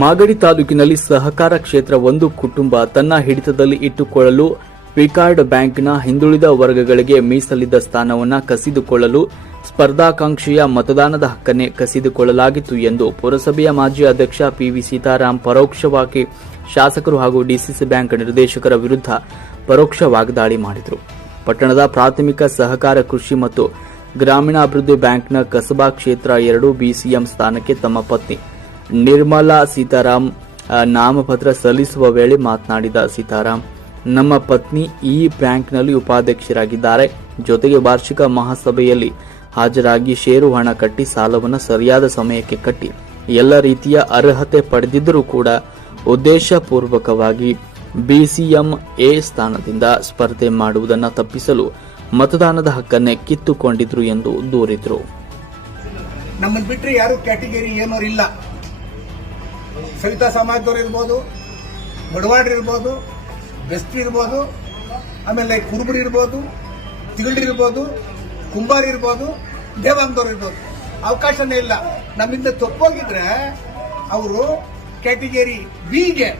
ಮಾಗಡಿ ತಾಲೂಕಿನಲ್ಲಿ ಸಹಕಾರ ಕ್ಷೇತ್ರ ಒಂದು ಕುಟುಂಬ ತನ್ನ ಹಿಡಿತದಲ್ಲಿ ಇಟ್ಟುಕೊಳ್ಳಲು ಪಿಕಾರ್ಡ್ ಬ್ಯಾಂಕ್ನ ಹಿಂದುಳಿದ ವರ್ಗಗಳಿಗೆ ಮೀಸಲಿದ್ದ ಸ್ಥಾನವನ್ನು ಕಸಿದುಕೊಳ್ಳಲು ಸ್ಪರ್ಧಾಕಾಂಕ್ಷೆಯ ಮತದಾನದ ಹಕ್ಕನ್ನೇ ಕಸಿದುಕೊಳ್ಳಲಾಗಿತ್ತು ಎಂದು ಪುರಸಭೆಯ ಮಾಜಿ ಅಧ್ಯಕ್ಷ ಪಿವಿ ಸೀತಾರಾಮ್ ಪರೋಕ್ಷವಾಗಿ ಶಾಸಕರು ಹಾಗೂ ಡಿಸಿಸಿ ಬ್ಯಾಂಕ್ ನಿರ್ದೇಶಕರ ವಿರುದ್ಧ ಪರೋಕ್ಷ ವಾಗ್ದಾಳಿ ಮಾಡಿದರು. ಪಟ್ಟಣದ ಪ್ರಾಥಮಿಕ ಸಹಕಾರ ಕೃಷಿ ಮತ್ತು ಗ್ರಾಮೀಣಾಭಿವೃದ್ಧಿ ಬ್ಯಾಂಕ್ನ ಕಸಬಾ ಕ್ಷೇತ್ರ 2 ಬಿಸಿಎಂ ಸ್ಥಾನಕ್ಕೆ ತಮ್ಮ ಪತ್ನಿ ನಿರ್ಮಲಾ ಸೀತಾರಾಮ್ ನಾಮಪತ್ರ ಸಲ್ಲಿಸುವ ವೇಳೆ ಮಾತನಾಡಿದ ಸೀತಾರಾಮ್, ನಮ್ಮ ಪತ್ನಿ ಈ ಬ್ಯಾಂಕ್ನಲ್ಲಿ ಉಪಾಧ್ಯಕ್ಷರಾಗಿದ್ದಾರೆ. ಜೊತೆಗೆ ವಾರ್ಷಿಕ ಮಹಾಸಭೆಯಲ್ಲಿ ಹಾಜರಾಗಿ ಷೇರು ಹಣ ಕಟ್ಟಿ ಸಾಲವನ್ನು ಸರಿಯಾದ ಸಮಯಕ್ಕೆ ಕಟ್ಟಿ ಎಲ್ಲ ರೀತಿಯ ಅರ್ಹತೆ ಪಡೆದಿದ್ದರೂ ಕೂಡ ಉದ್ದೇಶಪೂರ್ವಕವಾಗಿ ಬಿಸಿಎಂ ಎ ಸ್ಥಾನದಿಂದ ಸ್ಪರ್ಧೆ ಮಾಡುವುದನ್ನು ತಪ್ಪಿಸಲು ಮತದಾನದ ಹಕ್ಕನ್ನೇ ಕಿತ್ತುಕೊಂಡಿದ್ರು ಎಂದು ದೂರಿದ್ರು. ನಮ್ಮನ್ನು ಬಿಟ್ಟರೆ ಯಾರು ಕ್ಯಾಟಗರಿ ಏನೋರು ಇಲ್ಲ. ಸವಿತಾ ಸಮಾಜದವ್ರು ಇರ್ಬೋದು, ಬಡವಾಡ್ರು ಇರ್ಬೋದು, ಬೆಸ್ಟ್ರಿ ಇರ್ಬೋದು, ಆಮೇಲೆ ಕುರುಬರು ಇರ್ಬೋದು, ತಿಗಳ್ರಿ ಇರ್ಬೋದು, ಕುಂಬಾರಿ ಇರ್ಬೋದು, ದೇವಾಂಗದವ್ರು ಇರ್ಬೋದು. ಅವಕಾಶನೇ ಇಲ್ಲ. ನಮ್ಮಿಂದ ತಪ್ಪೋಗಿದ್ರೆ ಅವರು ಕ್ಯಾಟಗರಿ ಬಿಗೆ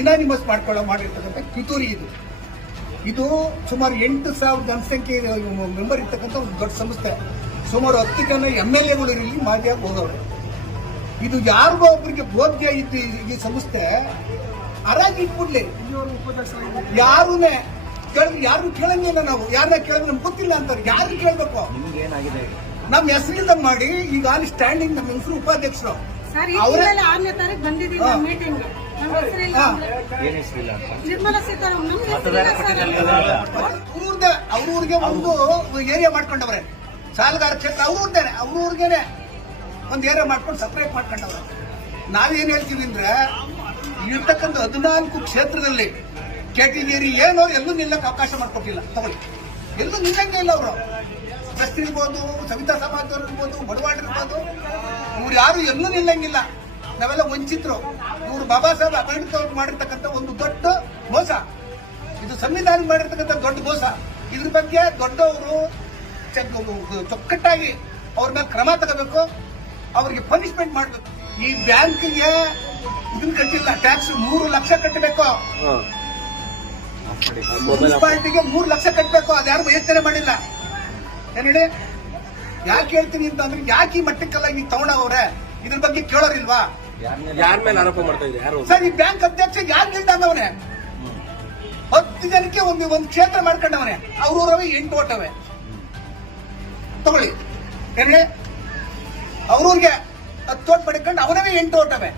ಇನಾನಿಮಸ್ ಮಾಡಿರ್ತಕ್ಕಂಥ ಕಿತೂರಿ ಇದು ಸುಮಾರು 8,000 ಜನಸಂಖ್ಯೆ ಮೆಂಬರ್ ಇರ್ತಕ್ಕಂಥ ಒಂದು ದೊಡ್ಡ ಸಂಸ್ಥೆ. ಸುಮಾರು 10 ಜನ MLAಗಳು ಇರಲಿ ಮಾಜಿಯಾಗಿ ಹೋಗವ್ರೆ. ಇದು ಯಾರಿಗೋ ಒಬ್ಬರಿಗೆ ಬೋಧ್ಯ ಇದ್ದು ಈ ಸಂಸ್ಥೆ ಹರಾಜಿ ಇಟ್ಬಿಡ್ಲಿ. ಯಾರನ್ನೇ ಯಾರು ಕೇಳಂಗಿಲ್ಲ. ನಾವು ಯಾರನ್ನ ಕೇಳಿದ್ರೆ ನಮ್ಗೆ ಗೊತ್ತಿಲ್ಲ ಅಂತಾರೆ. ಯಾರು ಕೇಳಬೇಕು? ನಮ್ಮ ಹೆಸರಿಲ್ದ ಮಾಡಿ ಈಗ ಅಲ್ಲಿ ಸ್ಟ್ಯಾಂಡಿಂಗ್ ನಮ್ಮ ಹೆಸರು ಉಪಾಧ್ಯಕ್ಷರು ಅವರೇ ಅವ್ರೂರಿಗೆ ಒಂದು ಏರಿಯಾ ಮಾಡ್ಕೊಂಡವ್ರೆ. ಸಾಲಗಾರ ಕ್ಷೇತ್ರ ಅವ್ರೂರ್ಗೇನೆ ಒಂದು ಏರಿಯಾ ಮಾಡ್ಕೊಂಡು ಸಪರೇಟ್ ಮಾಡ್ಕೊಂಡವ್ರೆ. ನಾವೇನ್ ಹೇಳ್ತೀವಿ ಅಂದ್ರೆ ಇರ್ತಕ್ಕಂಥ 14 ಕ್ಷೇತ್ರದಲ್ಲಿ ಕ್ಯಾಟಗರಿ ಏನೋ ಎಲ್ಲೂ ನಿಲ್ಲಕ್ಕೆ ಅವಕಾಶ ಮಾಡ್ಕೊಟ್ಟಿಲ್ಲ. ತಗೊಳ್ಳಿ, ಎಲ್ಲೂ ನಿಲ್ಲಂಗೆ ಇಲ್ಲ. ಅವರು ಬೆಸ್ಟ್ ಇರ್ಬೋದು, ಸವಿತಾ ಸಮಾಜದವ್ರು ಇರ್ಬೋದು, ಬಡವಾಡ್ ಇರ್ಬೋದು, ಇವ್ರು ಯಾರು ಎಲ್ಲೂ ನಿಲ್ಲಂಗಿಲ್ಲ. ನಾವೆಲ್ಲ ವಂಚಿತರು. ಇವರು ಬಾಬಾ ಸಾಹೇಬ್ ಅಂಬೇಡ್ಕರ್ ಮಾಡಿರ್ತಕ್ಕಂಥ ಒಂದು ದೊಡ್ಡ ಮೋಸ. ಇದು ಸಂವಿಧಾನ ಮಾಡಿರ್ತಕ್ಕಂಥ ದೊಡ್ಡ ಮೋಸ. ಇದ್ರ ಬಗ್ಗೆ ದೊಡ್ಡವರು ಚೊಕ್ಕಟ್ಟಾಗಿ ಅವ್ರ ಮೇಲೆ ಕ್ರಮ ತಗೋಬೇಕು. ಅವ್ರಿಗೆ ಪನಿಷ್ಮೆಂಟ್ ಮಾಡಬೇಕು. ಈ ಬ್ಯಾಂಕ್ಗೆ ಇದನ್ನ ಕಟ್ಟಿಲ್ಲ, ಟ್ಯಾಕ್ಸ್ 3 ಲಕ್ಷ ಕಟ್ಟಬೇಕು. ಮುನ್ಸಿಪಾಲಿಟಿಗೆ 3 ಲಕ್ಷ ಕಟ್ಟಬೇಕು. ಅದ್ಯಾರು ಯೋಚನೆ ಮಾಡಿಲ್ಲ. ಏನೇಳಿ ಯಾಕೆ ಹೇಳ್ತೀನಿ ಅಂತ ಅಂದ್ರೆ, ಯಾಕೆ ಈ ಮಟ್ಟಕ್ಕೆಲ್ಲ ಈಗ ತಗೊಂಡವ್ರೆ? ಇದ್ರ ಬಗ್ಗೆ ಕೇಳೋರಿಲ್ವಾ? ಯಾರ ಮೇಲೆ ಆರೋಪ ಮಾಡ್ತಾ ಇದ್ದಾರೆ? ಸರ್, ಈ ಬ್ಯಾಂಕ್ ಅಧ್ಯಕ್ಷ ಯಾರು ನಿಲ್ದಾಂಗವನೆ? 10 ಜನಕ್ಕೆ ಒಂದು ಕ್ಷೇತ್ರ ಮಾಡ್ಕೊಂಡವನೆ. ಅವ್ರೂರವೇ 8 ಓಟವೆ. ತಗೊಳ್ಳಿ, ಏನೇಳಿ ಅವ್ರೂರಿಗೆ 10 ಓಟ್ ಪಡ್ಕೊಂಡು ಅವನವೇ 8 ಓಟವೆ.